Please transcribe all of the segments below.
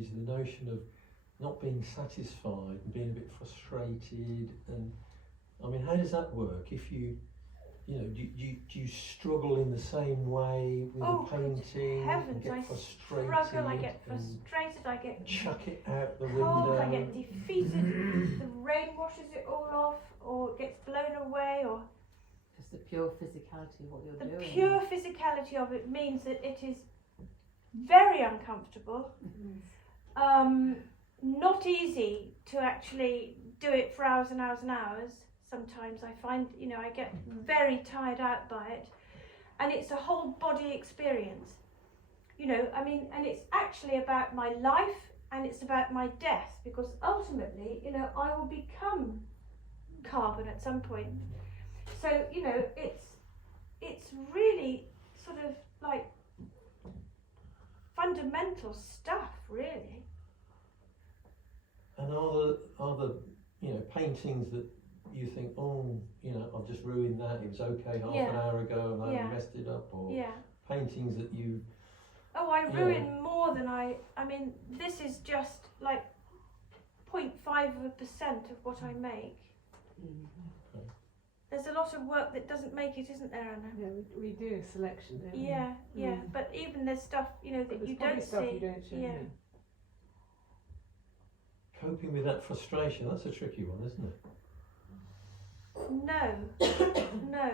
is the notion of not being satisfied and being a bit frustrated. And I mean, how does that work? If you know, do you struggle in the same way with the painting? Heavens, get I frustrated, struggle, I get frustrated, I get chuck it out the cold, window. I get defeated, the rain washes it all off, or it gets blown away, or... Just the pure physicality of what you're doing. The pure physicality of it means that it is very uncomfortable, not easy to actually do it for hours and hours and hours. Sometimes I find, you know, I get very tired out by it, and it's a whole body experience, you know, I mean, and it's actually about my life and it's about my death, because ultimately, you know, I will become carbon at some point. So, you know, it's really sort of like fundamental stuff, really. And are the you know, paintings that you think, oh, you know, I've just ruined that, it was okay half an hour ago and I messed it up, or paintings that you... Oh, I ruin more than I mean, this is just like 0.5% of what I make. Okay. There's a lot of work that doesn't make it, isn't there, Anna? Yeah, we do a selection, don't we? Yeah, but even there's stuff, you know, that you don't stuff see. You don't show me. Coping with that frustration, that's a tricky one, isn't it? No, no.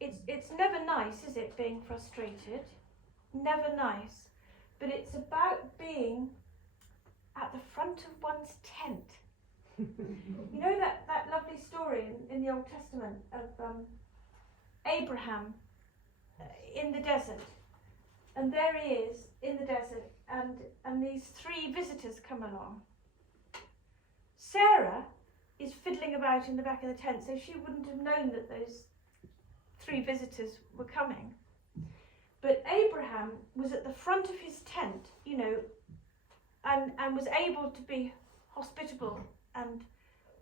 It's never nice, is it, being frustrated? Never nice. But it's about being at the front of one's tent. You know that lovely story in the Old Testament of Abraham in the desert, and there he is in the desert, and these three visitors come along. Sarah is fiddling about in the back of the tent, so she wouldn't have known that those three visitors were coming. But Abraham was at the front of his tent, you know, and was able to be hospitable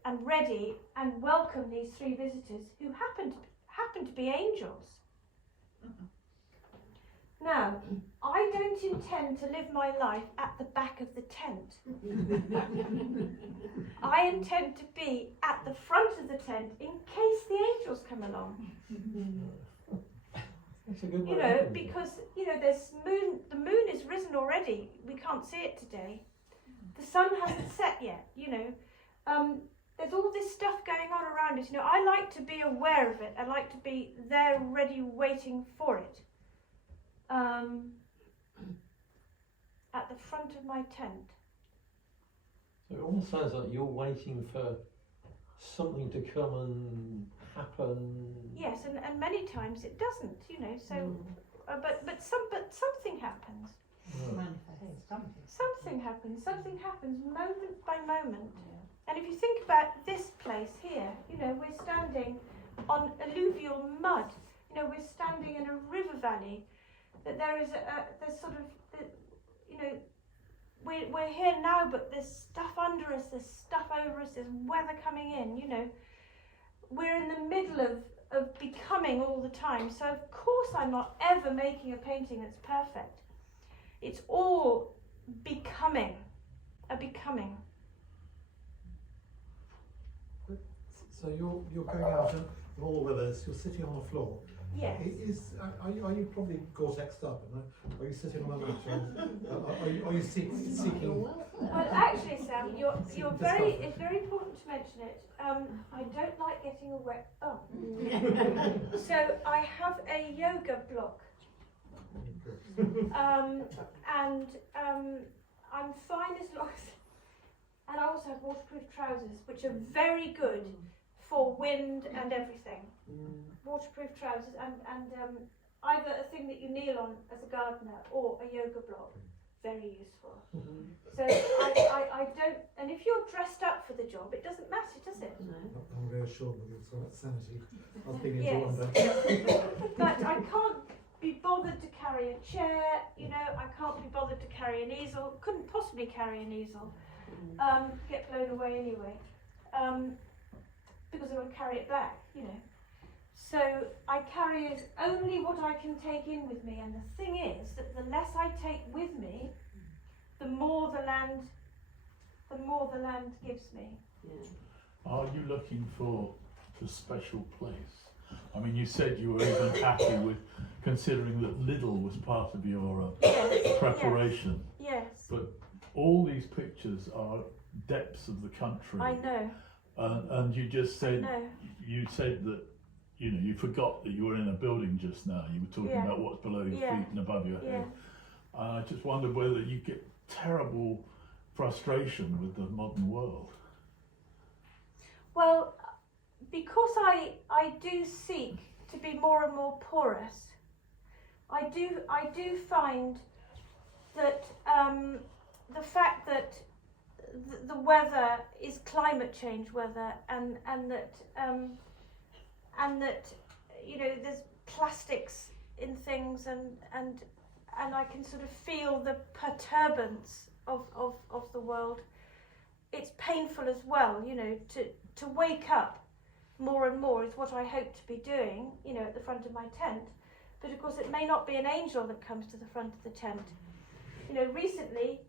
and ready and welcome these three visitors who happened to be angels. Now, I don't intend to live my life at the back of the tent. I intend to be at the front of the tent in case the angels come along. That's a good You know, because, you know, the moon is risen already. We can't see it today. The sun hasn't set yet, you know. There's all this stuff going on around us. You know, I like to be aware of it. I like to be there ready, waiting for it. At the front of my tent. So it almost sounds like you're waiting for something to come and happen. Yes, and many times it doesn't, you know. So, but something happens. Something happens moment by moment. And if you think about this place here, you know, we're standing on alluvial mud. You know, we're standing in a river valley. That there is there's sort of, you know, we're here now, but there's stuff under us, there's stuff over us, there's weather coming in, you know. We're in the middle of becoming all the time. So of course I'm not ever making a painting that's perfect. It's all becoming, a becoming. So you're going out of all the weathers, you're sitting on the floor. Yes. Are you probably Gore-Texed up? Are you sitting on a mat? Are you seeking? Well, actually, Sam, it's very important to mention it. I don't like getting a wet bum. So I have a yoga block. And I'm fine as long as... And I also have waterproof trousers, which are very good for wind and everything. Waterproof trousers and either a thing that you kneel on as a gardener or a yoga block. Very useful. So I don't, and if you're dressed up for the job, it doesn't matter, does it? No. I'm reassured with your sanity. I was beginning to wonder. But I can't be bothered to carry a chair, you know, I can't be bothered to carry an easel, couldn't possibly carry an easel, get blown away anyway, because I would carry it back, you know. So I carry only what I can take in with me, and the thing is that the less I take with me, the more the land gives me. Are you looking for the special place? I mean, you said you were even happy with considering that Lidl was part of your Yes, preparation. Yes. But all these pictures are depths of the country. I know. And you just said, No. you said that, you know, you forgot that you were in a building just now. You were talking Yeah. about what's below your Yeah. feet and above your Yeah. head. And I just wondered whether you get terrible frustration with the modern world. Well, because I do seek to be more and more porous, I do find that the fact that the weather is climate change weather, and that you know there's plastics in things, and I can sort of feel the perturbance of the world. It's painful as well, you know, to wake up more and more is what I hope to be doing, you know, at the front of my tent. But of course it may not be an angel that comes to the front of the tent. You know, recently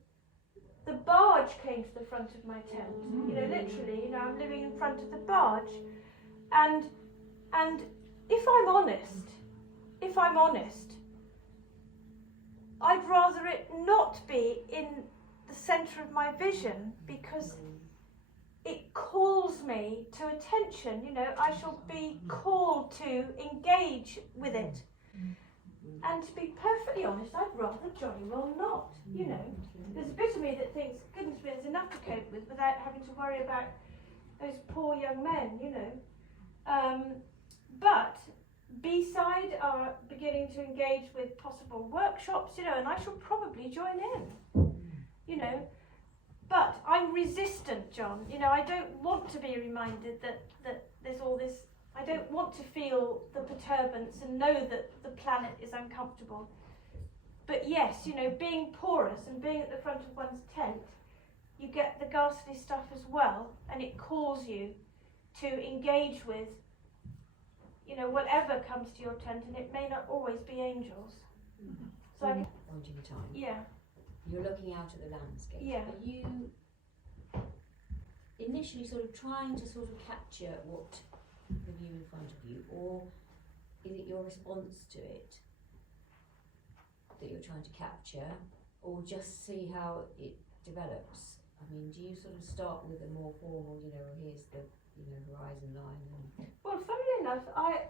the barge came to the front of my tent. You know, literally, you know, I'm living in front of the barge. And if I'm honest, I'd rather it not be in the centre of my vision, because it calls me to attention. You know, I shall be called to engage with it. And to be perfectly honest, I'd rather jolly well not, you know. There's a bit of me that thinks, goodness me, there's enough to cope with without having to worry about those poor young men, you know. But B-side are beginning to engage with possible workshops, you know, and I shall probably join in, you know. But I'm resistant, John. You know, I don't want to be reminded that there's all this. I don't want to feel the perturbance and know that the planet is uncomfortable. But yes, you know, being porous and being at the front of one's tent, you get the ghastly stuff as well, and it calls you to engage with, you know, whatever comes to your tent, and it may not always be angels. So point in time. yeah. You're looking out at the landscape. Yeah. Are you initially sort of trying to sort of capture what the view in front of you, or is it your response to it that you're trying to capture, or just see how it develops? I mean, do you sort of start with a more formal, you know, here's the, you know, horizon line? And Well, funnily enough,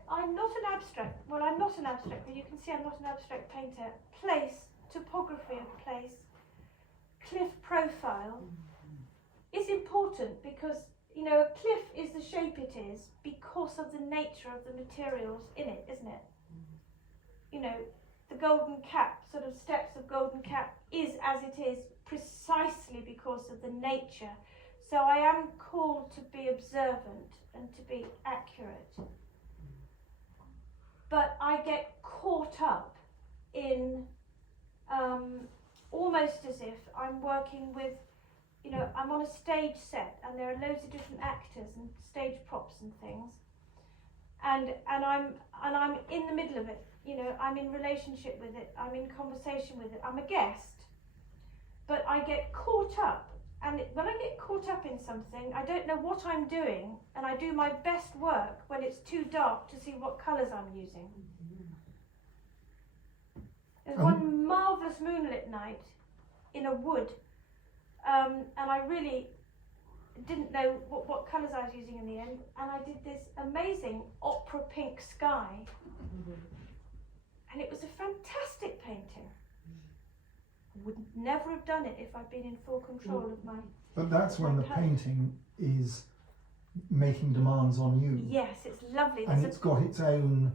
I'm not an abstract. Well, I'm not an abstract, but you can see I'm not an abstract painter. Place, topography of place, cliff profile is important, because, you know, a cliff is the shape it is because of the nature of the materials in it, isn't it? You know, the Golden Cap, sort of steps of Golden Cap, is as it is precisely because of the nature. So I am called to be observant and to be accurate. But I get caught up in almost as if I'm working with, you know, I'm on a stage set and there are loads of different actors and stage props and things, and I'm in the middle of it. You know, I'm in relationship with it, I'm in conversation with it, I'm a guest, but I get caught up, and when I get caught up in something, I don't know what I'm doing, and I do my best work when it's too dark to see what colours I'm using. There's one marvellous moonlit night in a wood, and I really didn't know what colours I was using in the end, and I did this amazing opera pink sky, and it was a fantastic painting. I would never have done it if I'd been in full control of my... But that's when the colour. painting is making demands on you. Yes, it's lovely. And There's it's got its own...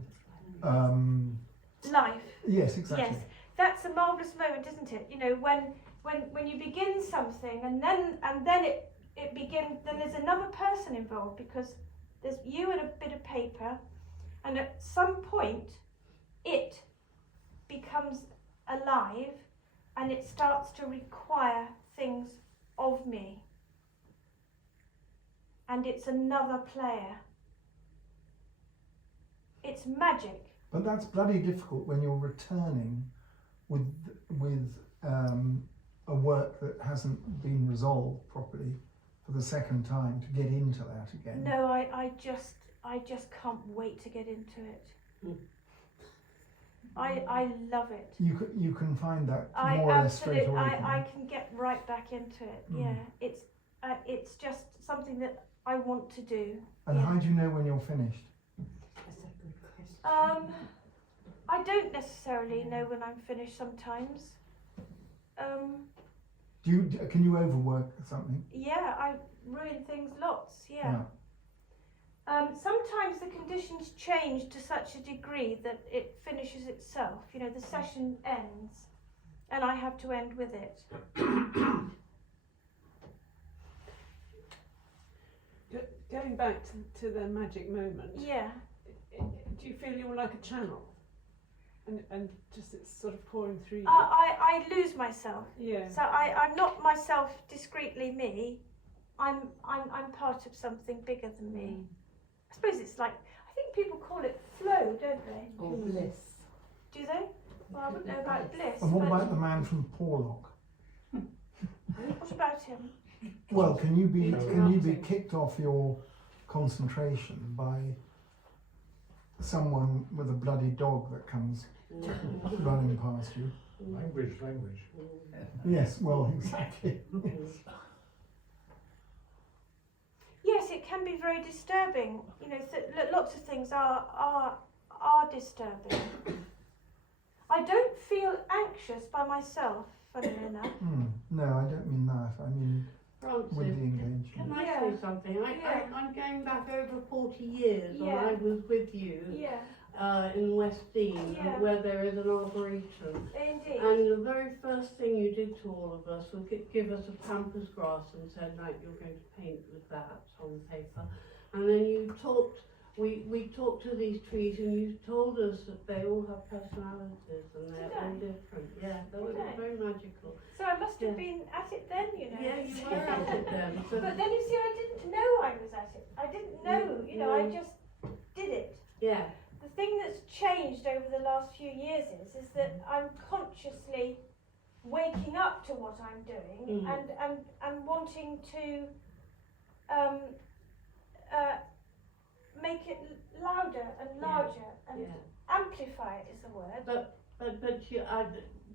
life. Yes, exactly. Yes, that's a marvellous moment, isn't it? You know, when you begin something and then it begins, then there's another person involved, because there's you and a bit of paper, and at some point it becomes alive and it starts to require things of me, and it's another player. it's magic. But that's bloody difficult when you're returning with a work that hasn't been resolved properly for the second time to get into that again. No, I just can't wait to get into it. I love it. You can find that I more or less straight absolutely, away. I can get right back into it. Mm. Yeah, it's just something that I want to do. And yeah. how do you know when you're finished? That's a good question. I don't necessarily know when I'm finished sometimes. Can you overwork something? Yeah, I ruin things lots. Yeah. Sometimes the conditions change to such a degree that it finishes itself. You know, the session ends, and I have to end with it. Going back to the magic moment, Yeah. do you feel you're like a channel? And just it's sort of pouring through you? I lose myself. Yeah. So I'm not myself discreetly me. I'm part of something bigger than me. I suppose it's like, I think people call it flow, don't they? Or bliss. Do they? Well, I wouldn't know about bliss. And what but about the man from Porlock? what about him? Well, can you be Interrupting. kicked off your concentration by someone with a bloody dog that comes running past you? Language. Yes, well, exactly. Yes, it can be very disturbing. You know, lots of things are disturbing. I don't feel anxious by myself, funnily enough. No, I don't mean that. I mean with the Francis, engagement. can I Yeah. say something? Yeah. I'm going back over 40 years when Yeah. I was with you Yeah, in West Dean, Yeah. where there is an arboretum. indeed. And the very first thing you did to all of us was give us a pampas grass and said, "Right, you're going to paint with that on paper." And then you talked. We talked to these trees, and you told us that they all have personalities and they're Did all I? different. Yeah, they were Did I? very magical. So I must have Yeah. been at it then, you know. Yeah, you were at it then. So, But then you see, I didn't know I was at it. I didn't know, you know, I just did it. yeah. The thing that's changed over the last few years is that I'm consciously waking up to what I'm doing and wanting to make it louder and larger and Yeah. amplify it is the word. But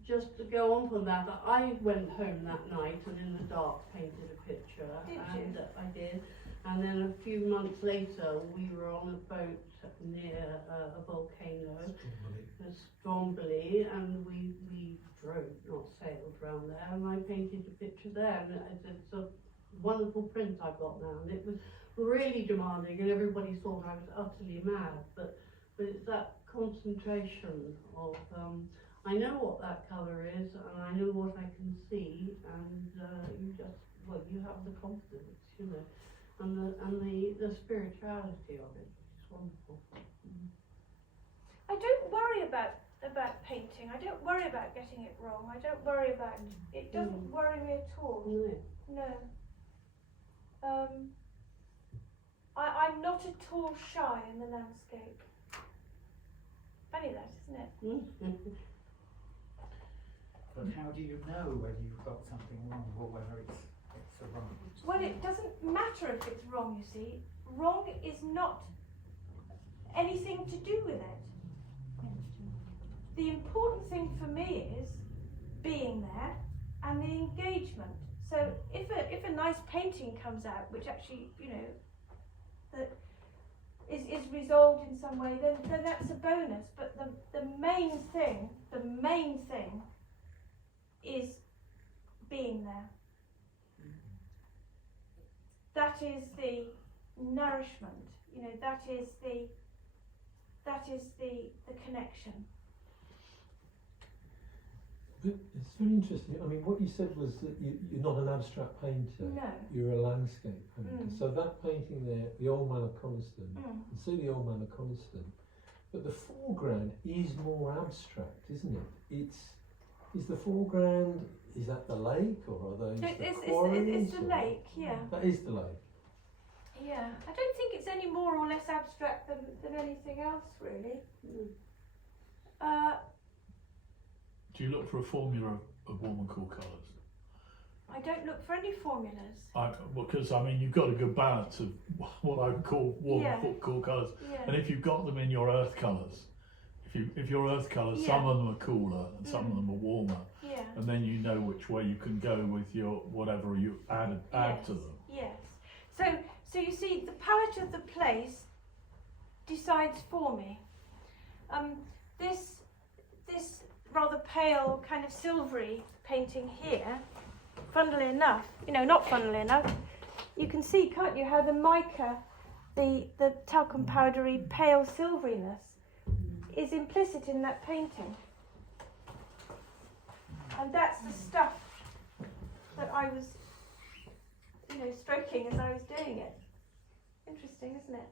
just to go on from that, I went home that night and in the dark painted a picture. Did you? And I did. And then a few months later, we were on a boat near a volcano, Stromboli, and we drove, not sailed, around there. And I painted a picture there, and it's a wonderful print I've got now. And it was really demanding, and everybody thought I was utterly mad. But it's that concentration of I know what that colour is, and I know what I can see, and you have the confidence, you know, and the spirituality of it, which is wonderful. I don't worry about painting. I don't worry about getting it wrong. I don't worry about it. Doesn't worry me at all. No. No. I'm not at all shy in the landscape. Funny that, isn't it? But how do you know whether you've got something wrong or whether it's a wrong? Well, it doesn't matter if it's wrong, you see. Wrong is not anything to do with it. The important thing for me is being there and the engagement. So if a nice painting comes out, which actually, you know, that is resolved in some way, then that's a bonus. But the main thing is being there. That is the nourishment, you know, that is the connection. But it's very interesting. I mean, what you said was that you're not an abstract painter. No. You're a landscape painter. Mm. So that painting there, the Old Man of Coniston, Mm. you see the Old Man of Coniston, but the foreground is more abstract, isn't it? Is the foreground, is that the lake or are those the quarries? It's the or- lake, yeah. That is the lake. Yeah, I don't think it's any more or less abstract than anything else, really. Do you look for a formula of warm and cool colours? I don't look for any formulas. Because I mean, you've got a good balance of what I would call warm and cool colours, and Yeah. if you've got them in your earth colours, if your earth colours, Yeah. some of them are cooler and some of them are warmer, Yeah. and then you know which way you can go with your whatever you add to them. Yes. So you see, the palette of the place decides for me. This rather pale, kind of silvery painting here, funnily enough, not funnily enough, you can see, can't you, how the mica, the talcum powdery pale silveryness is implicit in that painting. And that's the stuff that I was, stroking as I was doing it. Interesting, isn't it?